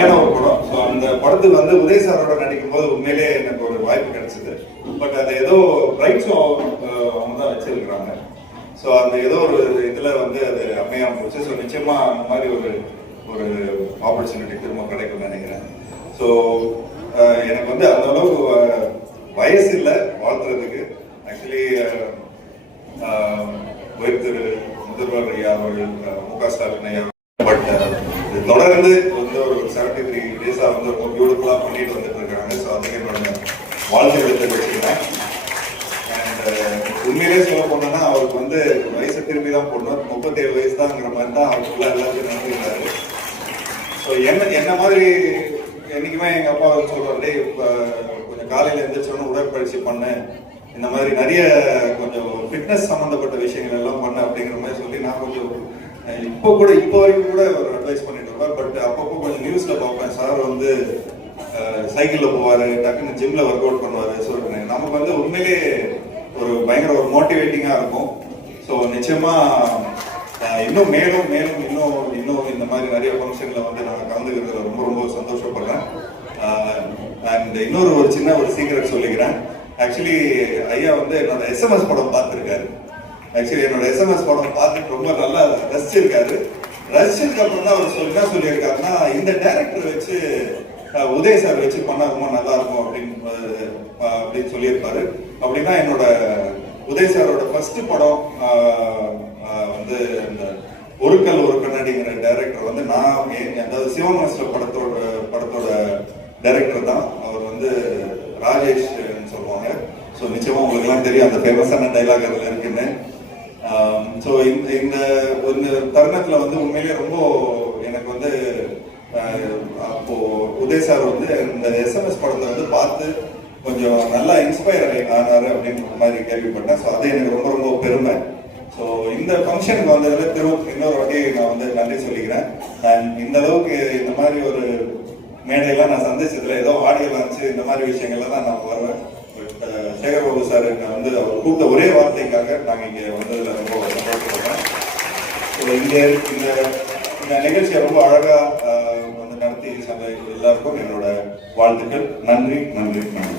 ஏன்னா ஒரு படம் ஸோ அந்த படத்துக்கு வந்து உதய் சாரோட நடிக்கும் போது உண்மையிலேயே எனக்கு ஒரு வாய்ப்பு கிடைச்சது. பட் அது ஏதோ ரைட்ஸும் அவங்க தான் வச்சிருக்கிறாங்க. ஸோ அந்த ஏதோ ஒரு இதில் வந்து அது அமையாம போச்சு. ஸோ நிச்சயமா அந்த மாதிரி ஒரு ஒரு ஆப்பர்ச்சுனிட்டி திரும்ப கிடைக்கும்னு நினைக்கிறேன். ஸோ எனக்கு வந்து அந்த அளவுக்கு வயசு இல்லை வாழ்த்துறதுக்கு. ஆக்சுவலி உயர் திரு முதல்வர் ஐயா அவர்கள் மு க ஸ்டாலின் ஐயா பட் இது தொடர்ந்து வந்து ஒரு செவன்டி த்ரீ டேஸாக வந்து ரொம்ப பியூட்டிஃபுல்லாக பண்ணிட்டு வந்துட்டு இருக்காங்க. ஸோ அதுக்கு என்னோட வாழ்த்துக்களை தெரிவிச்சுக்கிறேன் அண்ட் uh, உண்மையிலேயே சொல்ல போனோம்னா அவருக்கு வந்து வயசை திரும்பி தான் போடணும். முப்பத்தேழு வயசு தான்ங்கிற மாதிரி தான் அவருக்குள்ள எல்லாத்தையும் நடந்துருந்தாரு ஸோ என்ன என்ன மாதிரி என்றைக்குமே எங்கள் அப்பா வந்து இப்போ கொஞ்சம் காலையில் எழுந்திரிச்சோன்னு உடற்பயிற்சி பண்ணு. இந்த மாதிரி நிறைய கொஞ்சம் ஃபிட்னஸ் சம்மந்தப்பட்ட விஷயங்கள் எல்லாம் பண்ண அப்படிங்கிற மாதிரி சொல்லி நான் கொஞ்சம் இப்போ கூட இப்போ வரைக்கும் கூட அவர் அட்வைஸ் பண்ணிட்டு இருப்பார். பட் அப்பப்போ கொஞ்சம் நியூஸ்ல பார்ப்பேன். சார் வந்து சைக்கிளில் போவார் டக்குன்னு ஜிம்ல ஒர்க் அவுட் பண்ணுவார். ஸோ நமக்கு வந்து உண்மையிலே ஒரு பயங்கர ஒரு மோட்டிவேட்டிங்காக இருக்கும். ஸோ நிச்சயமா இன்னும் மேலும் மேலும் இன்னும் இன்னும் இந்த மாதிரி நிறைய ஃபங்க்ஷன்ல வந்து நான் கலந்துக்கிறதுல ரொம்ப ரொம்ப சந்தோஷப்படுறேன். அண்ட் இன்னொரு ஒரு சின்ன ஒரு சீக்கிரம் சொல்லிக்கிறேன். ஆக்சுவலி ஐயா வந்து என்னோட எஸ்எம்எஸ் படம் பார்த்துருக்காரு. ஆக்சுவலி என்னோட எஸ்எம்எஸ் படம் பார்த்துட்டு ரொம்ப நல்லா ரசிச்சிருக்காரு. ரசிச்சதுக்கு அப்புறம் தான் அவர் சொல்லி என்ன சொல்லியிருக்காருன்னா இந்த டேரக்டர் வச்சு உதய் சார் வச்சு பண்ணா ரொம்ப நல்லா இருக்கும் அப்படின்னு அப்படின்னு சொல்லியிருப்பாரு. அப்படின்னா என்னோட உதய் சாரோட ஃபர்ஸ்ட் படம் வந்து இந்த ஒருக்கல் ஒரு கண்ணாடிங்கிற டைரக்டர் வந்து நான் அதாவது சிவமாஸ்டர் படத்தோட படத்தோட டைரக்டர் தான். அவர் வந்து ராஜேஷ் சொல்லுவாங்க. ஸோ நிச்சயமா உங்களுக்கு எல்லாம் தெரியும் அந்த ஃபேமஸான டைலாக் அதில் இருக்குன்னு. ஸோ இந்த இந்த ஒரு தருணத்தில் வந்து உண்மையிலே ரொம்ப எனக்கு வந்து அப்போது அப்போ உதய் சார் வந்து இந்த எஸ்எம்எஸ் படத்தை வந்து பார்த்து கொஞ்சம் நல்லா இன்ஸ்பயர் ஆனாரு அப்படின்ற மாதிரி கேள்விப்பட்டேன். ஸோ அது எனக்கு ரொம்ப ரொம்ப பெருமை. ஸோ இந்த ஃபங்க்ஷனுக்கு வந்ததில் திரும்ப இன்னொரு வாட்டி நான் வந்து நன்றி சொல்லிக்கிறேன். அண்ட் இந்த அளவுக்கு இந்த மாதிரி ஒரு மேடையெல்லாம் நான் சந்திச்சதுல ஏதோ ஆடியோ லான்ச்சு இந்த மாதிரி விஷயங்கள்லாம் தான் நான் வருவேன். சேகர்பாபு சேகர் பாபு சார் என்னை வந்து அவர் கூப்பிட்ட ஒரே வார்த்தைக்காக நாங்கள் இங்கே வந்ததில் ரொம்ப சந்தோஷப்படுறேன் ஸோ இங்கே இந்த இந்த நிகழ்ச்சியை ரொம்ப அழகாக வந்து நடத்தி சந்தை எல்லாருக்கும் என்னோட வாழ்த்துக்கள். நன்றி நன்றி நன்றி.